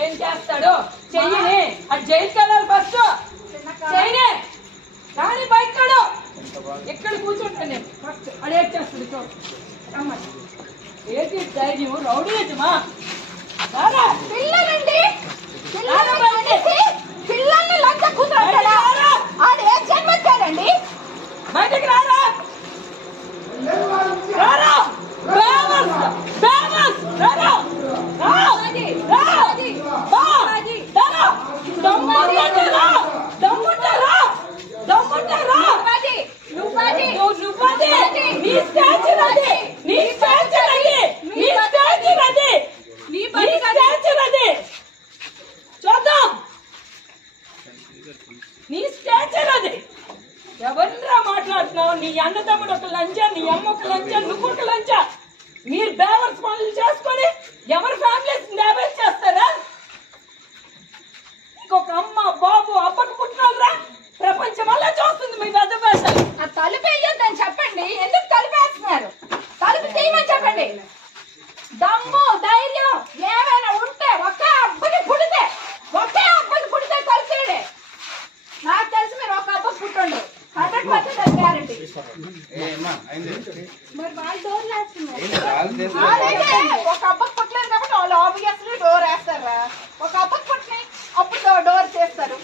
ఏం చేస్తాడు చెయ్యని అది జైలుకి వెళ్ళాలి ఫస్ట్ చెయ్యనే కానీ బయటకాడు ఎక్కడ కూర్చుంటాను ఫస్ట్ అది ఏం చేస్తాడు ఏంటి ధైర్యం రౌడీ పిల్లల్ని లంచ రారా? నీ స్టాచర్ అది ఎవరిరా మాట్లాడుతున్నావు? నీ అన్నదమ్ముడు ఒక లంచ నీ అమ్మ ఒక లంచ నువ్వు ఒక లంచ. దమ్ము ధైర్యం ఏమైనా ఉంటే ఒకే అబ్బాయి పుడితే ఒకే అబ్బాయి పుడితే కలిసేడే నాకు తెలిసి మీరు ఒక అబ్బకి పుట్టండి. హండ్రెడ్ పర్సెంట్ గ్యారంటీ మరి వాళ్ళు డోర్ వేస్తున్నారు. ఒక అబ్బకి పుట్టలేదు కాబట్టి వాళ్ళు ఆబ్వియస్లీ డోర్ వేస్తారా? ఒక అబ్బకి పుట్టినాయి అప్పుడు డోర్ చేస్తారు.